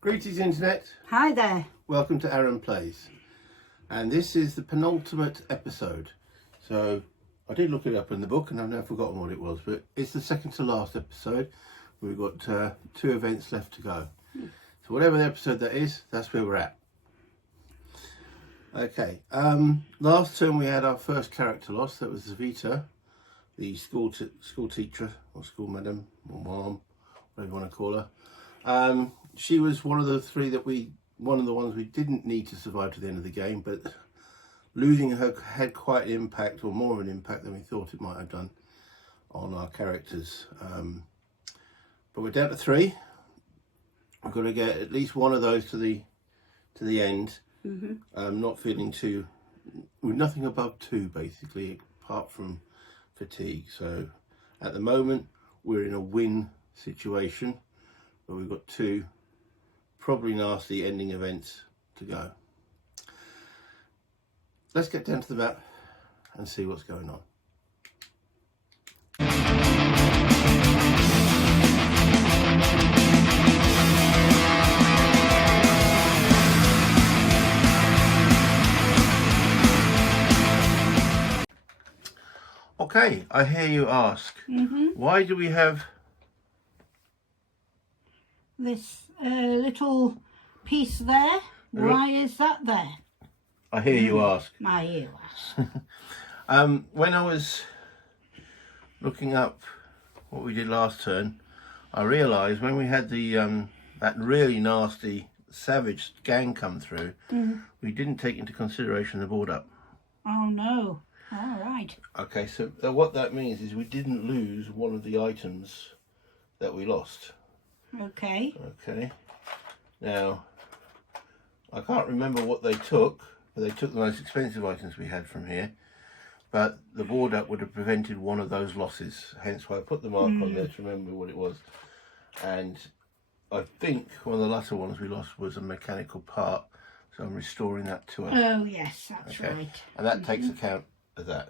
Greetings Internet, Hi there. welcome to Aaron Plays, and this is the penultimate episode. So I did look it up in the book and I've now forgotten what it was, but it's the second to last episode. We've got 2 events left to go. So whatever the episode that is, that's where we're at. Okay, last term we had our first character loss. That was Zavita, the school teacher or school madam or mom, whatever you want to call her. She was one of the 3 that one of the ones we didn't need to survive to the end of the game, but losing her had quite an impact, or more of an impact than we thought it might have done on our characters. But we're down to 3. We've got to get at least one of those to the end. Not feeling with nothing above 2 basically, apart from fatigue. So at the moment we're in a win situation, but we've got 2 probably nasty ending events to go. Let's get down to the map and see what's going on. Okay, I hear you ask, why do we have this little piece there? Why is that there? I hear you ask. I hear you ask. When I was looking up what we did last turn, I realised when we had the that really nasty savage gang come through, we didn't take into consideration the board up. Oh no. All right. Okay, so what that means is we didn't lose one of the items that we lost. Okay. Okay. Now, I can't remember what they took, but they took the most expensive items we had from here. But the board up would have prevented one of those losses. Hence why I put the mark on there to remember what it was. And I think one of the latter ones we lost was a mechanical part. So I'm restoring that to us. Oh yes, that's Okay. right. And that takes account of that.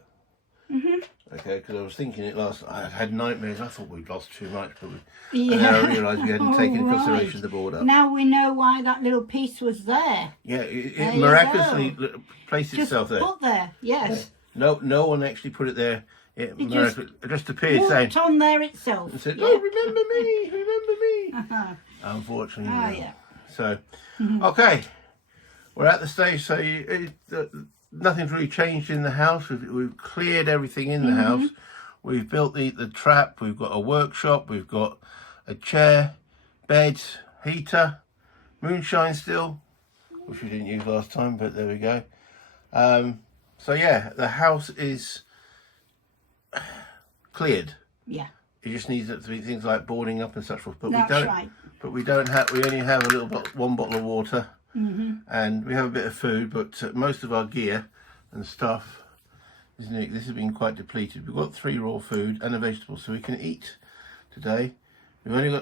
Okay, because I was thinking it last. I had nightmares. I thought we'd lost too much, but and then I realised we hadn't taken into consideration the board up. Now we know why that little piece was there. Yeah, it There you miraculously placed Just itself there. put there. Yes. No one actually put it there. It just just appeared saying, Walked on there itself. and said, Yeah. "Oh, remember me, remember me." Unfortunately, Oh no. yeah. So, okay, we're at the stage. So nothing's really changed in the house. We've cleared everything in the house. We've built the trap. We've got a workshop. We've got a chair, bed, heater, moonshine still, which we didn't use last time, but there we go. So yeah, the house is cleared. Yeah. It just needs to be things like boarding up and such forth. But That's we don't. right. But we don't have. We only have one bottle of water, and we have a bit of food. But most of our gear and stuff, this has been quite depleted. We've got 3 raw food and a vegetable, so we can eat today. We've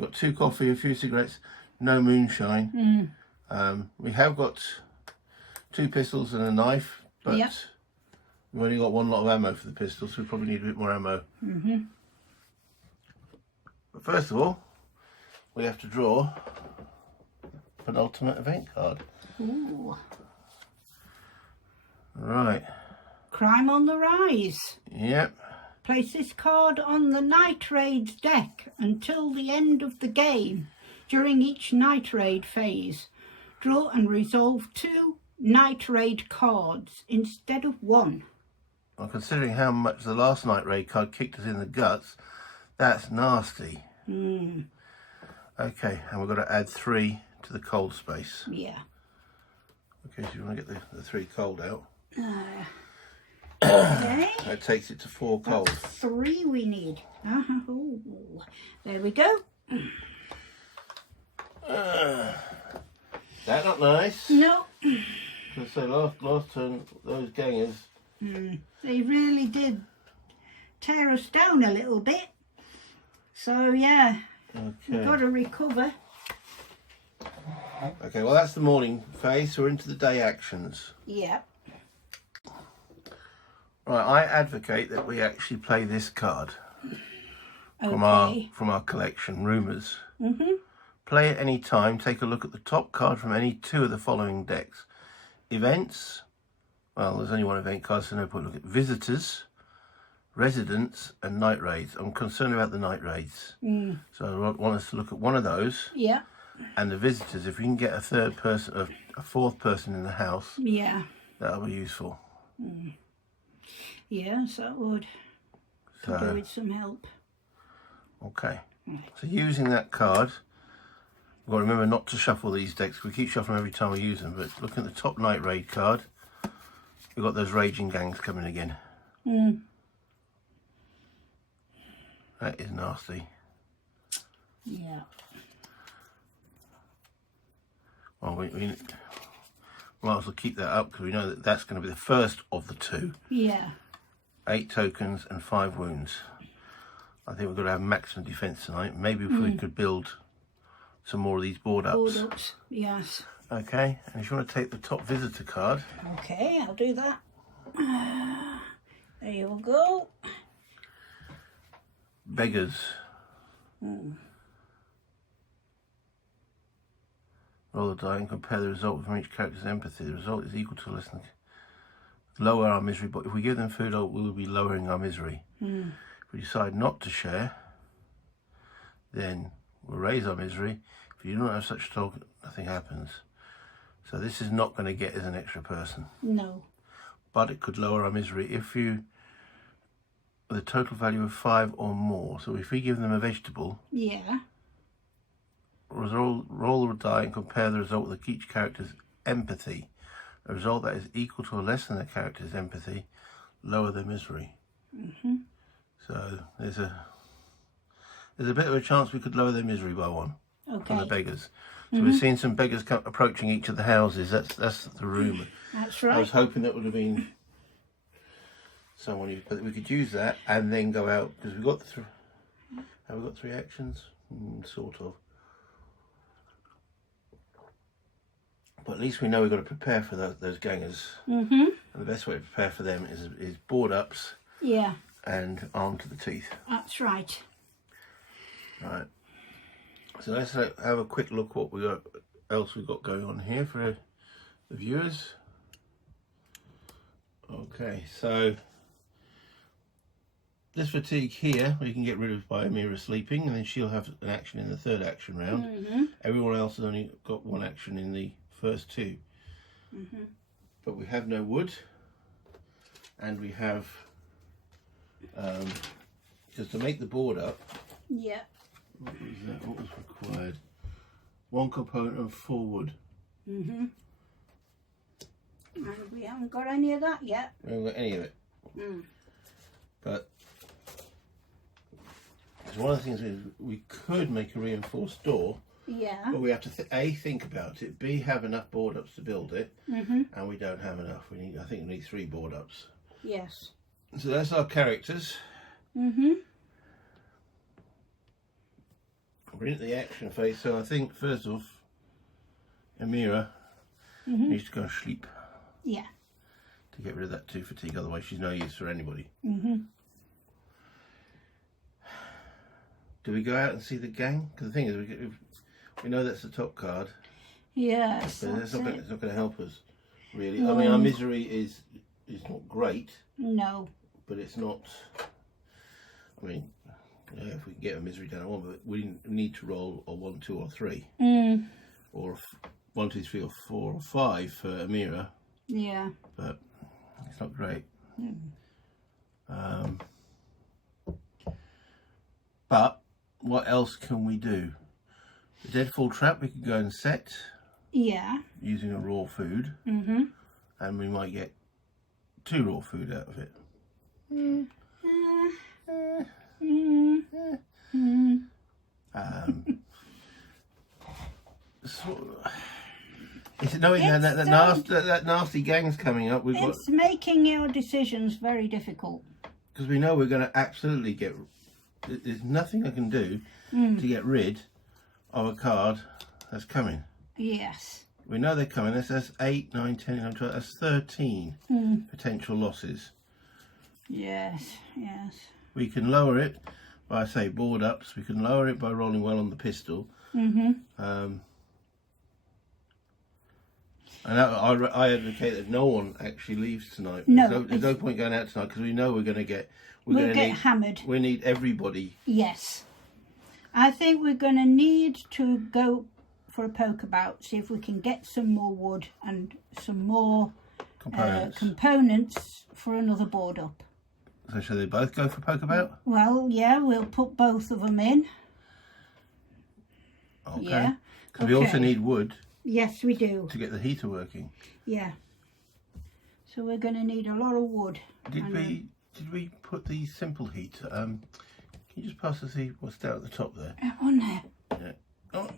got 2 coffee, a few cigarettes, no moonshine. We have got 2 pistols and a knife, but we've only got 1 lot of ammo for the pistols, so we probably need a bit more ammo. But first of all, we have to draw penultimate event card. Ooh. Right. Crime on the rise. Yep. Place this card on the night raid's deck until the end of the game. During each night raid phase, draw and resolve 2 night raid cards instead of 1. Well, considering how much the last night raid card kicked us in the guts, that's nasty. Okay, and we've got to add 3 to the cold space. Yeah. Okay, so you want to get the 3 cold out. Okay. That takes it to 4 cold. That's 3 we need. Ooh. There we go. That not nice. No. So last turn, those gangers. They really did tear us down a little bit. So yeah, we've got to recover. Okay, well that's the morning phase, so we're into the day actions. Yeah. Right, I advocate that we actually play this card from Okay. our collection, Rumours. Play at any time. Take a look at the top card from any two of the following decks. Events. Well, there's only one event card, so no point looking at visitors, residents, and night raids. I'm concerned about the night raids. So I want us to look at one of those. Yeah. And the visitors. If we can get a third person, a fourth person in the house, Yeah. that'll be useful. Yes, that would. Could do with some help. Okay. So using that card, we've got to remember not to shuffle these decks. We keep shuffling every time we use them. But looking at the top night raid card, we've got those raging gangs coming again. That is nasty. Yeah. Well, we might as well keep that up because we know that that's going to be the first of the two. Yeah. 8 tokens and 5 wounds. I think we've got to have maximum defence tonight. Maybe if we could build some more of these board ups. Board ups, yes. Okay, and if you want to take the top visitor card. Okay, I'll do that. There you go. Beggars. Roll the die and compare the result from each character's empathy. The result is equal to less than... Lower our misery, but if we give them food, we will be lowering our misery. If we decide not to share, then we'll raise our misery. If you don't have such talk, nothing happens. So this is not going to get as an extra person. No. But it could lower our misery if you... with a total value of 5 or more. So if we give them a vegetable... Yeah. Roll the die and compare the result with each character's empathy. A result that is equal to or less than the character's empathy, lower their misery. So there's a bit of a chance we could lower their misery by 1 Okay. on the beggars. So we're seeing some beggars approaching each of the houses. That's the rumour. That's right. I was hoping that would have been someone, but we could use that and then go out because we've got have we got 3 actions? Sort of. But at least we know we've got to prepare for those gangers. And the best way to prepare for them is board ups. Yeah. And armed to the teeth. That's right. Right. So let's have a quick look what else we've got going on here for the viewers. Okay, so this fatigue here we can get rid of by Amira sleeping, and then she'll have an action in the 3rd action round. Everyone else has only got 1 action in the first 2. But we have no wood, and we have because to make the board up, what was required? 1 component of 4 wood. And we haven't got any of that yet. We haven't got any of it. But one of the things is we could make a reinforced door. Yeah. But we have to A, think about it, B, have enough board ups to build it, and we don't have enough. I think we need 3 board ups. Yes. So that's our characters. We're into the action phase, so I think first off, Amira needs to go and sleep. Yeah. To get rid of that 2 fatigue, otherwise she's no use for anybody. Do we go out and see the gang? Because the thing is, we know that's the top card. Yes. But it's not going to help us, really. I mean, our misery is not great. No. But it's not. I mean, yeah, if we can get a misery down at 1, but we need to roll a 1, 2, or 3, or 1, 2, 3, or 4, or 5 for Amira. Yeah. But it's not great. But what else can we do? The deadfall trap we could go and set. Yeah. Using a raw food. And we might get 2 raw food out of it. Knowing that nasty gang's coming up, It's making your decisions very difficult. Because we know we're going to absolutely get... There's nothing I can do to get rid of a card that's coming. Yes. We know they're coming. That's 8, 9, 10, 11, 12. That's 13 potential losses. Yes, yes. We can lower it by, say, board ups. We can lower it by rolling well on the pistol. And I advocate that no one actually leaves tonight. No, there's no point going out tonight because we know we're going to get hammered. We need everybody. Yes, I think we're going to need to go for a poke about, see if we can get some more wood and some more components for another board up. So shall they both go for poke about? Well, yeah, we'll put both of them in. Okay. Yeah. Because we also need wood. Yes, we do. To get the heater working. Yeah. So we're going to need a lot of wood. Did we put the simple heater? Can you just pass to see what's down at the top there? On there. Yeah. Oh.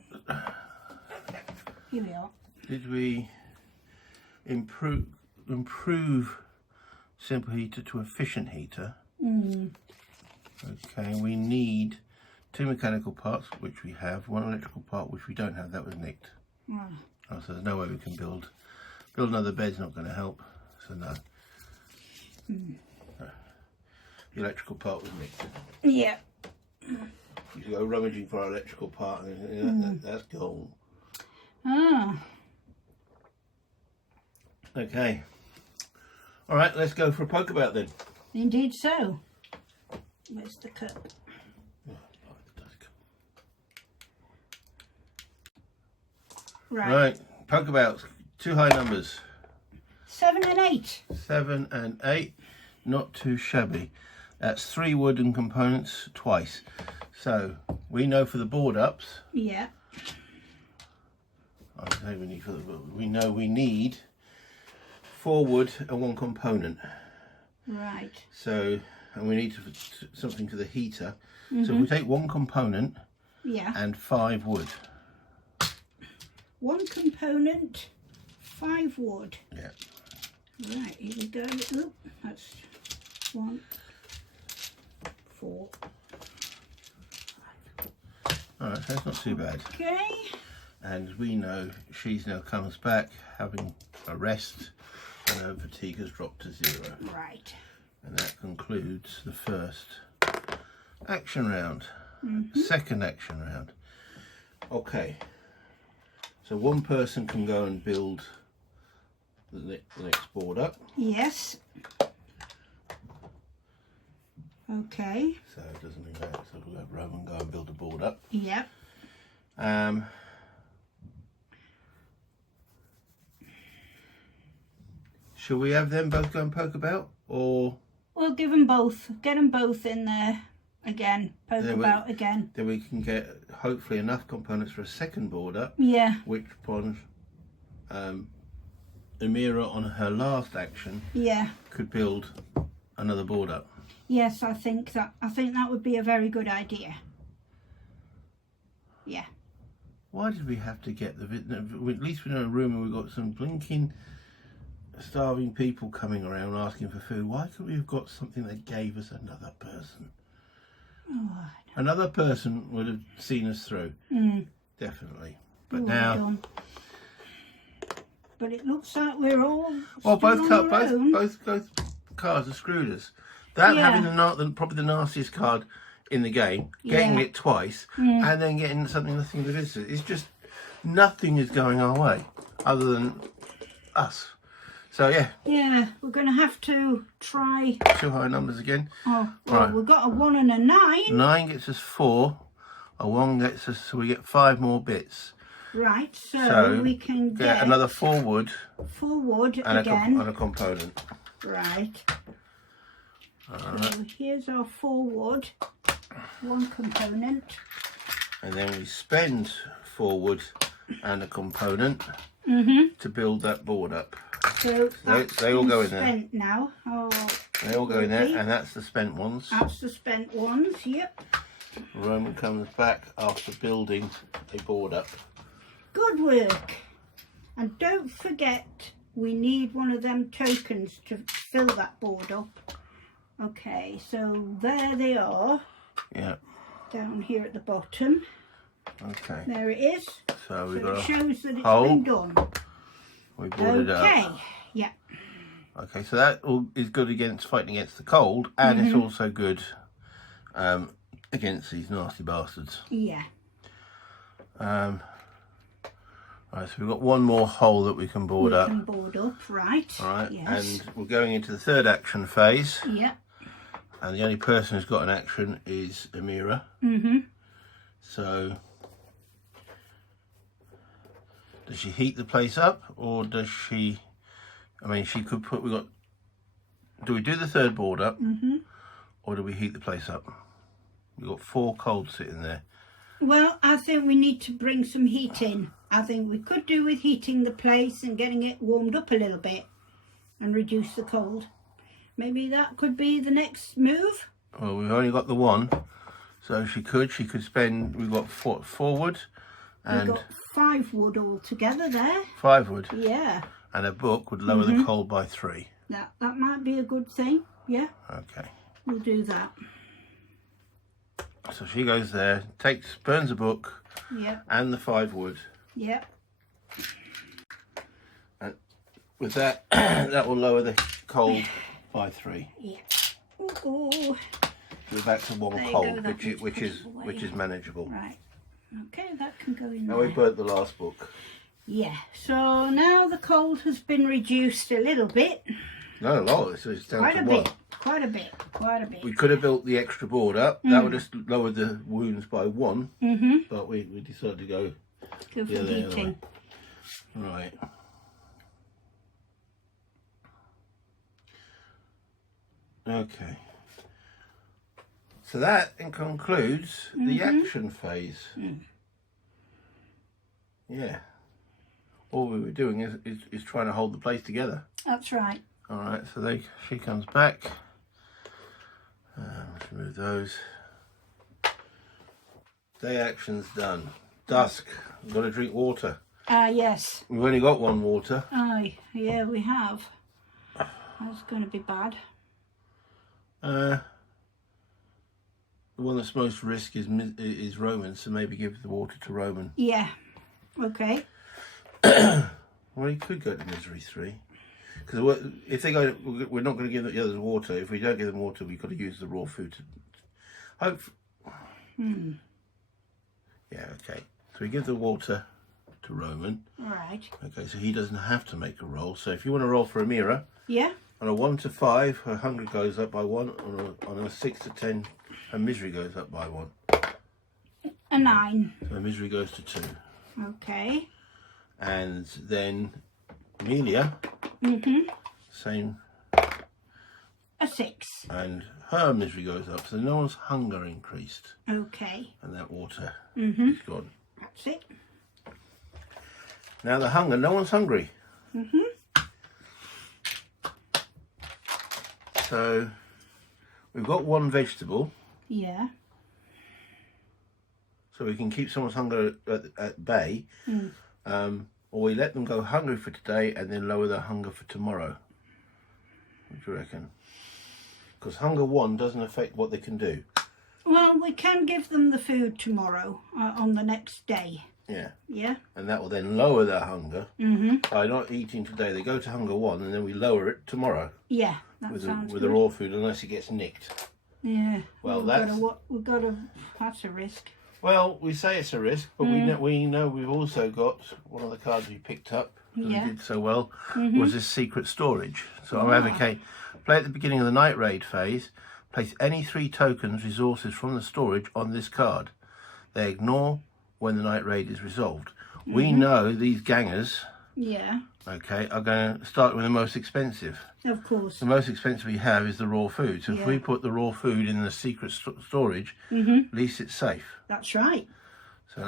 Here we are. Did we improve simple heater to efficient heater? Okay, we need 2 mechanical parts, which we have, 1 electrical part, which we don't have. That was nicked. Oh, so there's no way we can build another bed's not going to help. So no. The electrical part was nicked. Yeah. You go rummaging for our electrical part, and that's gone. Ah. Okay. All right, let's go for a poke about then. Indeed so. Where's the cup? Right, poke about. 2 high numbers. 7 and 8. 7 and 8. Not too shabby. That's 3 wooden components twice. So we know for the board ups. Yeah. We know we need 4 wood and 1 component. Right. So, and we need something for the heater. So if we take 1 component. Yeah. And 5 wood. 1 component, 5 wood. Yeah. Right, here we go. Oop, that's 1, 4. Alright, so that's not too bad. Okay. And we know she's now comes back having a rest and her fatigue has dropped to 0. Right. And that concludes the first action round. Second action round. Okay. So 1 person can go and build the next board up. Yes. Okay. So it doesn't mean that. So we'll have Roman go and build a board up. Yep. Shall we have them both go and poke about, or We'll give them both. Get them both in there again. Poke about again. then we can get hopefully enough components for a second board up. Yeah. Which upon Amira on her last action, Yeah. could build another board up. Yes, I think that would be a very good idea. Yeah. Why did we have to get at least we're in a room and we've got some blinking starving people coming around asking for food. Why couldn't we have got something that gave us another person? Oh, Another person would have seen us through. Definitely. But now, but it looks like we're all both cards are screwed us. That Yeah. having probably the nastiest card in the game, getting it twice, and then getting something nothing to do. It's just nothing is going our way other than us. So yeah. Yeah, we're going to have to try. 2 high numbers again. Oh, well, Right. we've got a 1 and a 9. 9 gets us 4. A 1 gets us, so we get 5 more bits. Right, so we can get another 4 wood. 4 wood And again. a component. Right. Alright. So here's our 4 wood, 1 component. And then we spend 4 wood and a component to build that board up. So They all go in there. spent now. Oh, They all go in there, and that's the spent ones. that's the spent ones. Yep. Roman comes back after building a board up. Good work. And don't forget, we need one of them tokens to fill that board up. Okay, so there they are. Yeah. Down here at the bottom. Okay. There it is. So we've So got it shows that it's hole. been done. we boarded it Okay. up. Yeah. Okay, so that is good against fighting against the cold, and it's also good against these nasty bastards. Yeah. Right, so we've got one more hole that we can board up. We can board up, right. All right, Yes. and we're going into the third action phase. Yeah. And the only person who's got an action is Amira. So, does she heat the place up, or does she? I mean, she could put. Do we do the third board up, or do we heat the place up? We've got 4 coals sitting there. Well, I think we need to bring some heat in. I think we could do with heating the place and getting it warmed up a little bit and reduce the cold. Maybe that could be the next move. Well, we've only got the one, so she could spend. We've got 4 wood, and We've got 5 wood altogether there. 5 wood. Yeah. And a book would lower the coal by 3. That might be a good thing. Yeah. Okay. We'll do that. So she goes there, burns a book Yeah. and the 5 wood. Yeah. And with that, that will lower the coal by 3. Yeah. Ooh. We're back to 1 There you coal, go, that needs which pushing is manageable. Right. Okay, that can go in Now there. we burnt the last book. Yeah. So now the cold has been reduced a little bit. No, a lot. It's down Quite to a 1. bit. Quite a bit. Quite a bit. We could have built the extra board up. That would have lowered the wounds by 1. But we decided to go Go for the other heating. way. Right. Okay. So that concludes the action phase. Yeah. All we were doing is trying to hold the place together. That's right. All right. So she comes back. Let's remove those. Day action's done. Dusk. We've got to drink water. Yes. We've only got 1 water. Aye. Yeah, we have. That's going to be bad. The one that's most risk is Roman, so maybe give the water to Roman. Yeah. Okay. Well, he could go to misery 3, because if they go, we're not going to give the others water. If we don't give them water, we've got to use the raw food to hope. Yeah. Okay. So we give the water to Roman. Right. Okay. So he doesn't have to make a roll. So if you want to roll for Amira, Yeah. on a 1 to 5, her hunger goes up by 1. On a 6 to 10, her misery goes up by 1. A 9. So her misery goes to 2. Okay. And then Amelia, same, A 6. and her misery goes up. So no one's hunger increased, Okay. and that water is gone. That's it. Now the hunger, no one's hungry. So we've got 1 vegetable, Yeah. so we can keep someone's hunger at bay. Or we let them go hungry for today and then lower their hunger for tomorrow. What do you reckon? Because hunger 1 doesn't affect what they can do. Well, we can give them the food tomorrow on the next day. Yeah. Yeah. And that will then lower their hunger by not eating today. They go to hunger 1 and then we lower it tomorrow Yeah. That with sounds the good. raw food, unless it gets nicked. Yeah. Well, we've got to. That's a risk. Well, we say it's a risk, but we know we've also got one of the cards we picked up that we did so well was this secret storage. So I'm advocate play at the beginning of the night raid phase. Place any 3 tokens resources from the storage on this card. They ignore when the night raid is resolved. We know these gangers, Yeah. okay, are going to start with the most expensive. Of course. The most expensive we have is the raw food. So if we put the raw food in the secret storage, at least it's safe. That's right. So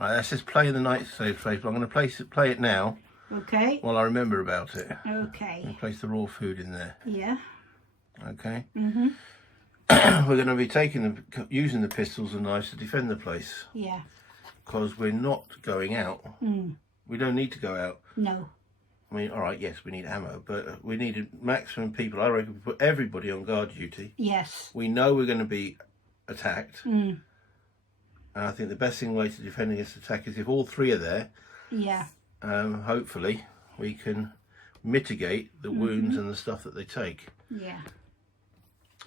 let's just play the night save phase. But I'm going to play it now Okay. while I remember about it. Okay. And place the raw food in there. Yeah. Okay. We're going to be using the pistols and knives to defend the place Yeah. because we're not going out. We don't need to go out. No. I mean, all right, yes, we need ammo, but we need maximum people. I reckon we put everybody on guard duty. Yes. We know we're going to be attacked. Mm. And I think the best way to defend against attack is if all 3 are there. Yeah. Hopefully we can mitigate the wounds and the stuff that they take. Yeah.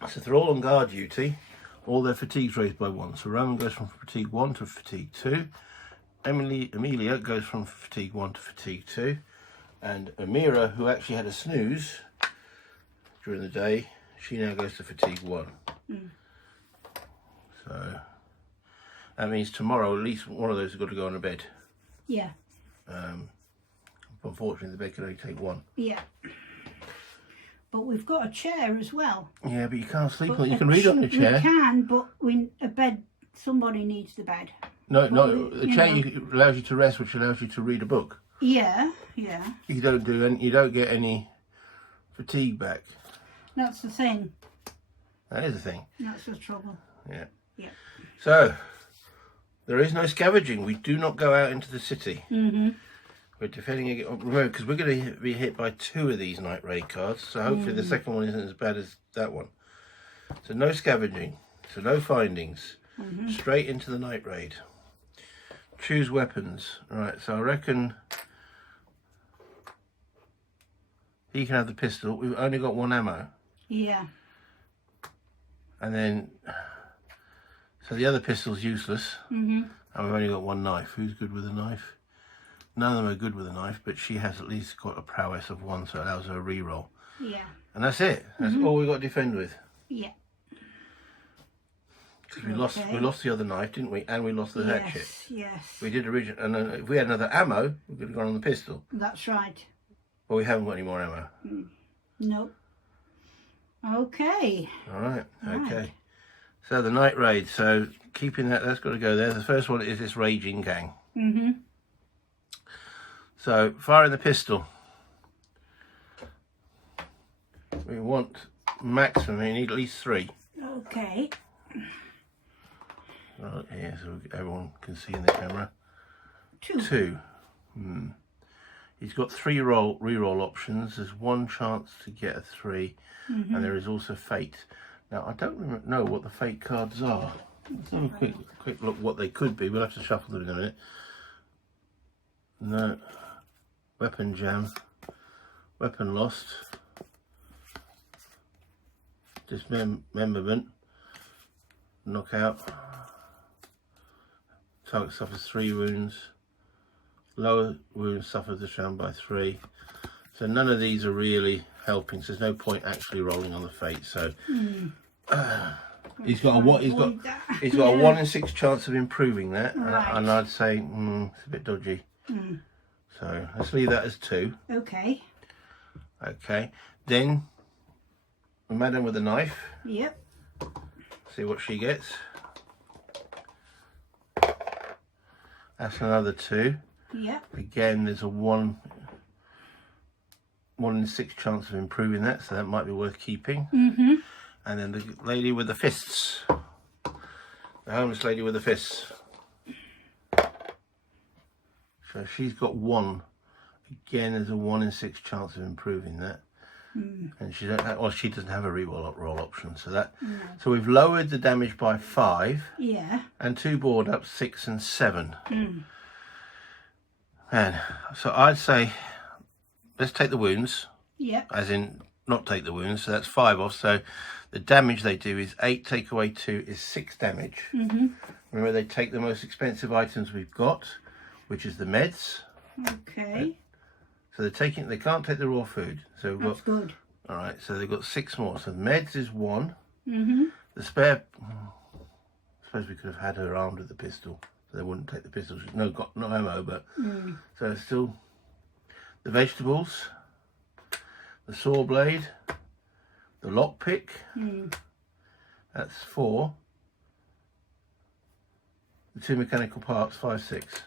So if they're all on guard duty, all their fatigue's raised by 1. So Roman goes from fatigue 1 to fatigue 2. Amelia goes from fatigue 1 to fatigue 2, and Amira, who actually had a snooze during the day, she now goes to fatigue 1. So that means tomorrow at least one of those has got to go on to bed. Yeah. Unfortunately, the bed can only take one. Yeah. But we've got a chair as well. Yeah, but you can't sleep on it. You can read on the chair. We can, but a bed. Somebody needs the bed. No, the chair allows you to rest, which allows you to read a book. Yeah. You don't get any fatigue back. That's the thing. That is the thing. That's the trouble. Yeah. Yeah. So there is no scavenging. We do not go out into the city. We're defending it. Remember, because we're going to be hit by 2 of these night raid cards. So hopefully the second one isn't as bad as that one. So no scavenging. So no findings. Straight into the night raid. Choose weapons. Right, so I reckon he can have the pistol. We've only got 1 ammo. Yeah. And then, so the other pistol's useless. And we've only got 1 knife. Who's good with a knife? None of them are good with a knife, but she has at least got a prowess of 1, so it allows her a re-roll. Yeah. And that's it. That's all we've got to defend with. Yeah. Because we lost the other knife, didn't we? And we lost the hatchet. Yes. We did originally, and then if we had another ammo, we could have gone on the pistol. That's right. But we haven't got any more ammo. Nope. Okay. All right. Okay. So the night raid. So keeping that's got to go there. The first one is this raging gang. So firing the pistol. We want maximum. We need at least 3. Okay. Right here, so everyone can see in the camera. 2. He's got 3 re-roll options. There's 1 chance to get a 3, and there is also fate. Now I don't know what the fate cards are. Let's have a quick look what they could be. We'll have to shuffle them in a minute. No. Weapon jam. Weapon lost. Dismemberment. Knockout. Target suffers 3 wounds. Lower wounds suffered this round by 3. So none of these are really helping. So there's no point actually rolling on the fate. So he's got a 1 in 6 chance of improving that, and I'd say it's a bit dodgy. So let's leave that as 2. Okay. Okay. Then the madam with the knife. Yep. See what she gets. That's another 2. Yep. Again, there's a 1 in 6 chance of improving that, so that might be worth keeping. And then the lady with the fists. The homeless lady with the fists. So she's got 1. Again, there's a 1 in 6 chance of improving that. And she doesn't have a re-roll option, so that. So we've lowered the damage by 5. Yeah. And 2 board up 6 and 7. And so I'd say let's take the wounds. Yep. As in not take the wounds. So that's 5 off. So the damage they do is 8. Take away 2 is 6 damage. Remember, they take the most expensive items we've got, which is the meds. Okay. So they can't take the raw food. So That's good. All right, so they've got 6 more. So the meds is 1. The spare, I suppose we could have had her armed with the pistol, so they wouldn't take the pistol. She's no ammo, but so it's still the vegetables, the saw blade, the lockpick. That's 4. The 2 mechanical parts, 5, 6.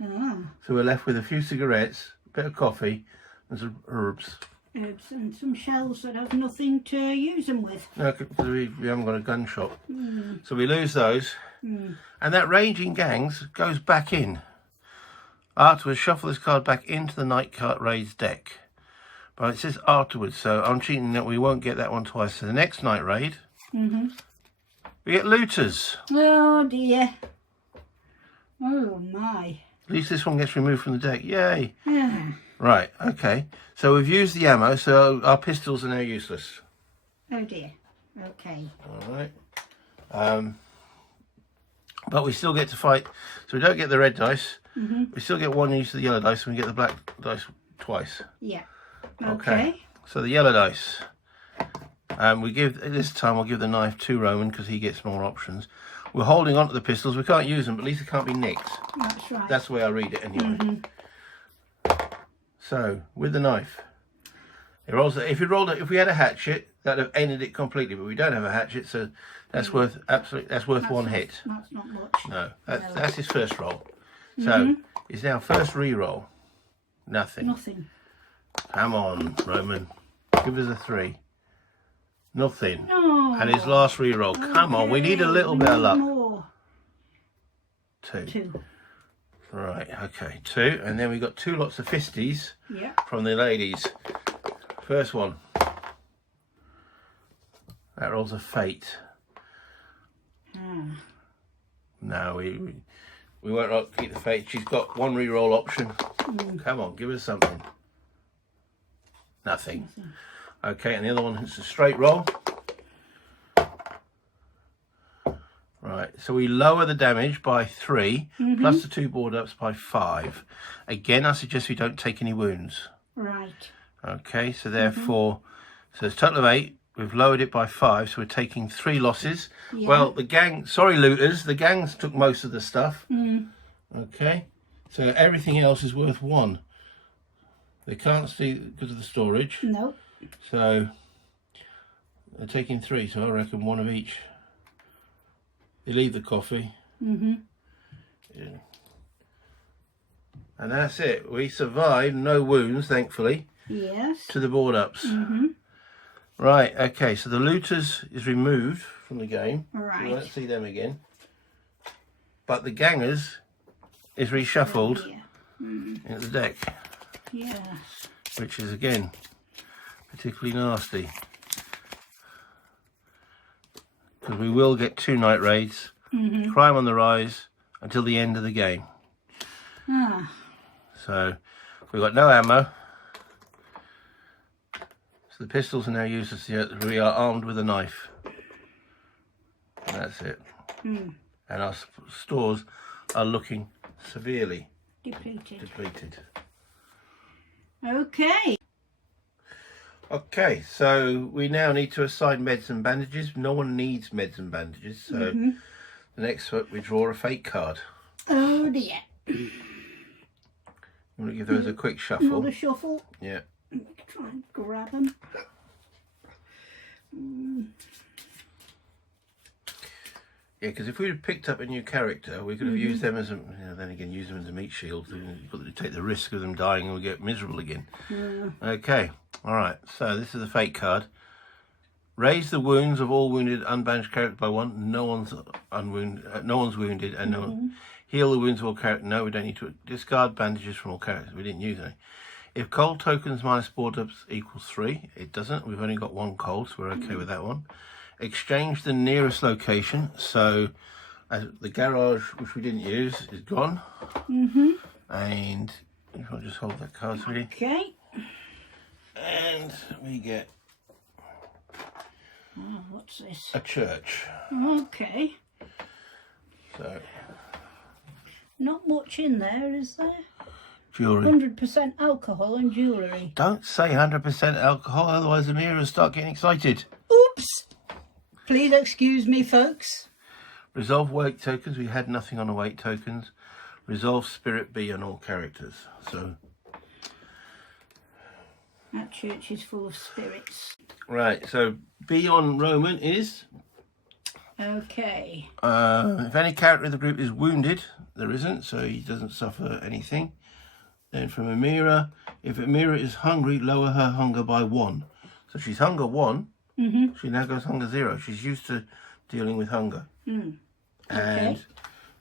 So we're left with a few cigarettes, a bit of coffee, and some herbs. Herbs and some shells that have nothing to use them with. No, because we haven't got a gun shop. So we lose those. And that raging gangs goes back in. Afterwards, shuffle this card back into the night card raid's deck. But it says afterwards, so I'm cheating that we won't get that one twice. So the next night raid, we get looters. Oh dear. Oh my. At least this one gets removed from the deck. Yay. Right, okay. So we've used the ammo, so our pistols are now useless. Oh dear. Okay. All right. But we still get to fight. So we don't get the red dice. We still get one use of the yellow dice, and we get the black dice twice. Yeah. Okay. So the yellow dice. We give, this time we'll give the knife to Roman because he gets more options. We're holding on to the pistols. We can't use them, but at least they can't be nicked. That's right. That's the way I read it anyway. So, with the knife. It rolls, if we had a hatchet, that would have ended it completely, but we don't have a hatchet, so that's worth one hit. That's not much. No, that's his first roll. So, it's now first re-roll. Nothing. Nothing. Come on, Roman. Give us a 3. Nothing. No. And his last re-roll. Come on, we need a little bit of luck. More. 2. Right, okay, 2. And then we got 2 lots of fisties from the ladies. First one. That rolls a fate. No, we won't keep the fate. She's got 1 re-roll option. Come on, give us something. Nothing. Okay, and the other one is a straight roll. Right, so we lower the damage by 3, plus the 2 board ups by 5. Again, I suggest we don't take any wounds. Right. Okay, so therefore, so it's a total of 8. We've lowered it by 5, so we're taking 3 losses. Yeah. Well, the gang, sorry looters, the gangs took most of the stuff. Okay, so everything else is worth 1. They can't see because of the storage. No. So they're taking 3, so I reckon 1 of each. They leave the coffee. Yeah. And that's it. We survived, no wounds, thankfully. Yes. To the board ups. Right, okay, so the looters is removed from the game. Right. We won't see them again. But the gangers is reshuffled into the deck. Yes. Which is, again, particularly nasty. Because we will get 2 night raids, crime on the rise, until the end of the game. So, we've got no ammo. So the pistols are now used as we are armed with a knife. And that's it. And our stores are looking severely depleted. Okay. Okay, so we now need to assign meds and bandages. No one needs meds and bandages, so the next one we draw a fate card. Oh dear. I'm going to give those a quick shuffle. Another shuffle. Yeah. Try and grab them. Yeah, because if we had picked up a new character, we could have used them as a, then again, use them as a meat shield. You've got to take the risk of them dying and we get miserable again. Okay, all right. So this is the fate card. Raise the wounds of all wounded, unbandaged characters by 1. No one's unwounded. No one's wounded, and no one. Heal the wounds of all characters. No, we don't need to discard bandages from all characters. We didn't use any. If cold tokens minus board ups equals 3, it doesn't. We've only got 1 cold, so we're okay with that one. Exchange the nearest location. So the garage, which we didn't use, is gone. And if I'll just hold that card for you. Okay. And we get What's this? a church. Okay. So Not much in there, is there? jewellery. 100% alcohol and jewellery. Don't say 100% alcohol, otherwise the mirrors start getting excited. Oops! Please excuse me, folks. Resolve weight tokens. We had nothing on the weight tokens. Resolve spirit B on all characters. So That church is full of spirits. right. So B on Roman is Okay. if any character of the group is wounded, there isn't, so he doesn't suffer anything. Then from Amira, if Amira is hungry, lower her hunger by 1. So she's hunger 1. She now goes hunger 0. She's used to dealing with hunger. And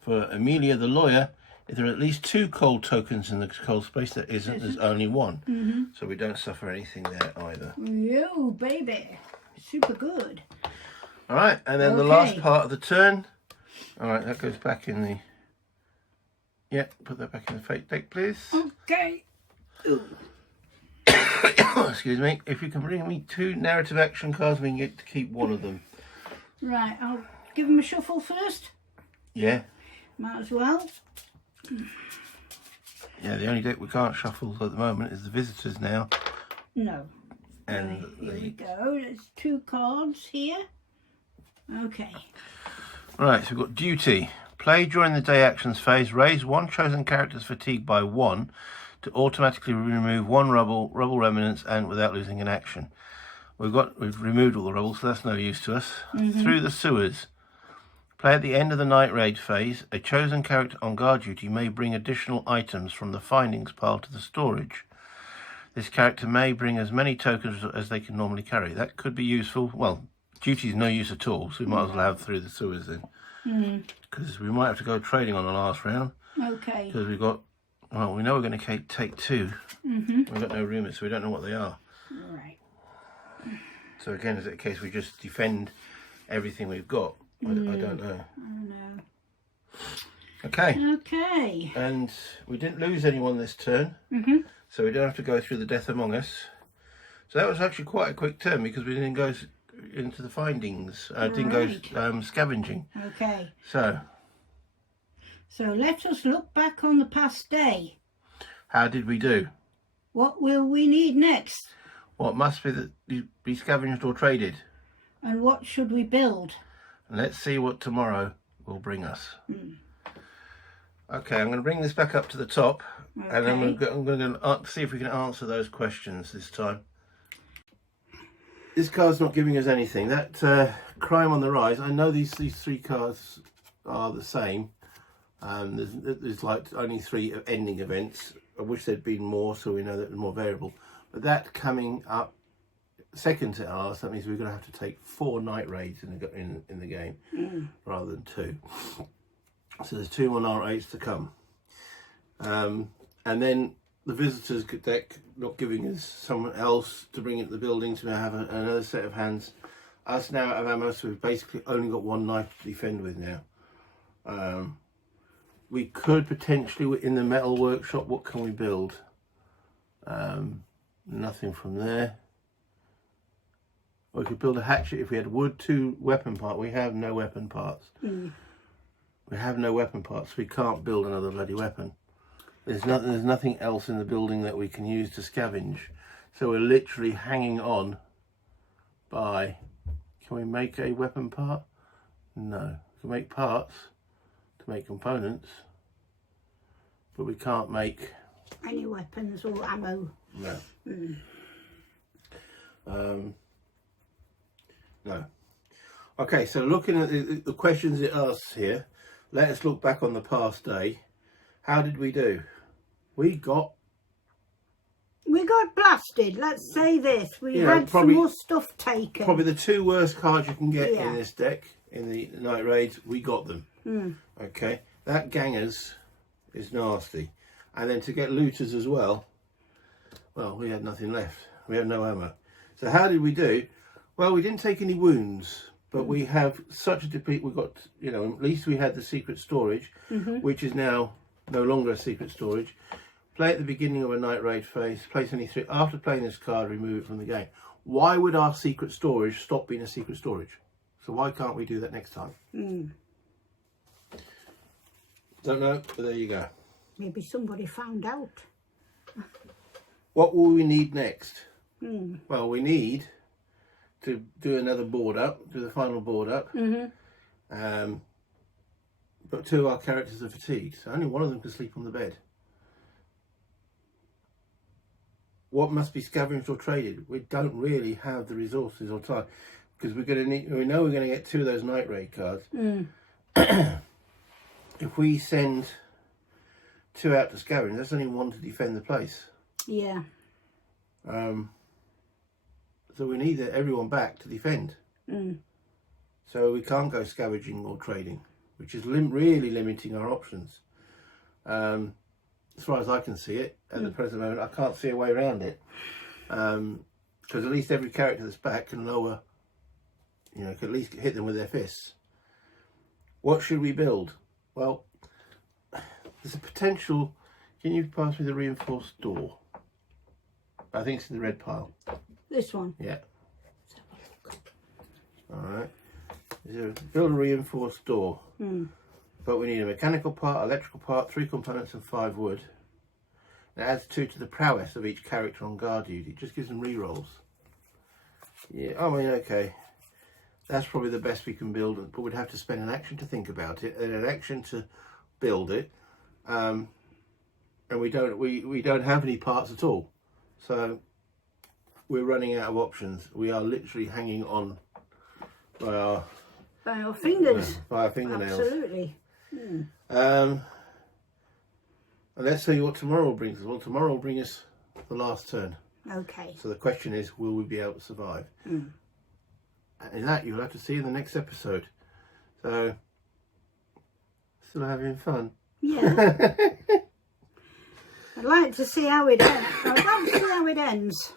for Amelia the lawyer, if there are at least 2 cold tokens in the cold space, there isn't. There's only 1. So we don't suffer anything there either. Yo, baby. Super good. All right, and then the last part of the turn. All right, that goes back in the... Yeah, put that back in the fate deck, please. Okay. Ooh. Excuse me. If you can bring me 2 narrative action cards, we can get to keep 1 of them. Right, I'll give him a shuffle first. Yeah. Might as well. Yeah, the only deck we can't shuffle at the moment is the visitors now. No. And Right, here we go. There's 2 cards here. Okay. Right, so we've got duty. Play during the day actions phase. Raise one chosen character's fatigue by 1 to automatically remove 1 rubble remnants and without losing an action. We've removed all the rubble, so that's no use to us. Through the sewers. Play at the end of the night raid phase. A chosen character on guard duty may bring additional items from the findings pile to the storage. This character may bring as many tokens as they can normally carry. That could be useful. Well, duty's no use at all, so we might as well have through the sewers then. Because we might have to go trading on the last round. Okay. Because we've got, well, we know we're going to take 2. We've got no rumours, so we don't know what they are. Right. So again, is it a case we just defend everything we've got? I don't know. Oh no. Okay. Okay. And we didn't lose anyone this turn. So we don't have to go through the Death Among Us. So that was actually quite a quick turn because we didn't go into the findings. Didn't go scavenging. Okay. So let us look back on the past day. how did we do? What will we need next? What must be scavenged or traded? And what should we build? And let's see what tomorrow will bring us. Okay, I'm going to bring this back up to the top. Okay. And I'm going to see if we can answer those questions this time. This card's not giving us anything. That Crime on the Rise, I know these 3 cards are the same. There's like only 3 ending events. I wish there'd been more, so we know that there's more variable. But that coming up second to last, that means we're going to have to take 4 night raids in the game rather than 2. So there's 2 more night raids to come. And then the visitors deck not giving us someone else to bring into the building to now have another set of hands. Us now out of ammo, so we've basically only got 1 knife to defend with now. We could potentially, in the metal workshop, what can we build? Nothing from there. We could build a hatchet if we had wood, 2 weapon parts. We have no weapon parts. We have no weapon parts. We can't build another bloody weapon. There's nothing else in the building that we can use to scavenge. So we're literally hanging on by... Can we make a weapon part? No. We can make parts to make components, but we can't make... Any weapons or ammo? No. No. Okay, so looking at the questions it asks here, let us look back on the past day. How did we do? We got blasted, let's say this. We Yeah, had probably- some more stuff taken. probably the 2 worst cards you can get Yeah. in this deck, in the night raids. We got them. Okay, that gangers is nasty. And then to get looters as well, well, we had nothing left. We had no ammo. So how did we do? Well, we didn't take any wounds, but we have such a deplete. We got, you know, at least we had the secret storage, which is now no longer a secret storage. Play at the beginning of a night raid phase. Place any 3. After playing this card, remove it from the game. Why would our secret storage stop being a secret storage? So why can't we do that next time? Don't know, but there you go. Maybe somebody found out. What will we need next? Well, we need to do another board up, do the final board up. But 2 of our characters are fatigued, so only 1 of them can sleep on the bed. What must be scavenged or traded? We don't really have the resources or time, because we know we're going to get 2 of those night raid cards. If we send 2 out to scavenge, that's only 1 to defend the place. Yeah. So we need everyone back to defend. So we can't go scavenging or trading, which is really limiting our options. As far as I can see it, at the present moment, I can't see a way around it. Because at least every character that's back can lower, you know, can at least hit them with their fists. What should we build? Well, there's a potential. Can you pass me the reinforced door? I think it's in the red pile. This one? Yeah. Alright. Build a reinforced door. But we need a mechanical part, electrical part, 3 components and 5 wood. It adds 2 to the prowess of each character on guard duty. It just gives them re-rolls. Yeah, I mean, okay. That's probably the best we can build, but we'd have to spend an action to think about it and an action to build it. And we don't have any parts at all. So we're running out of options. We are literally hanging on by our fingers. By our fingernails. Absolutely. And let's see what tomorrow brings us. Well, tomorrow will bring us the last turn. Okay. So the question is, will we be able to survive? And that you'll have to see in the next episode. So, still having fun. Yeah. I'd like to see how it ends. I'd like to see how it ends.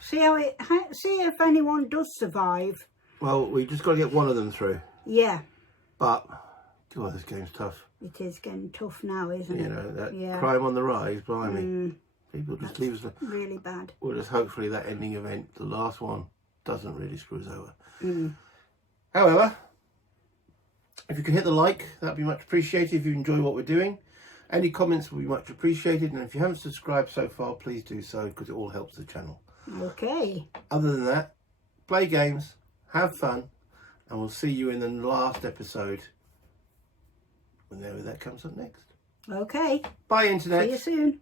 See if anyone does survive. Well, we just got to get one of them through. Yeah. But, God, this game's tough. It is getting tough now, isn't it? You know, that crime on the rise, blimey. People just leave us. Really bad. Well, just hopefully that ending event, the last one, doesn't really screw us over. However, if you can hit the like, that'd be much appreciated. If you enjoy what we're doing, any comments will be much appreciated. And if you haven't subscribed so far, please do so, because it all helps the channel. Okay. Other than that, play games, have fun, and we'll see you in the last episode whenever that comes up next. Okay. Bye, Internet. See you soon.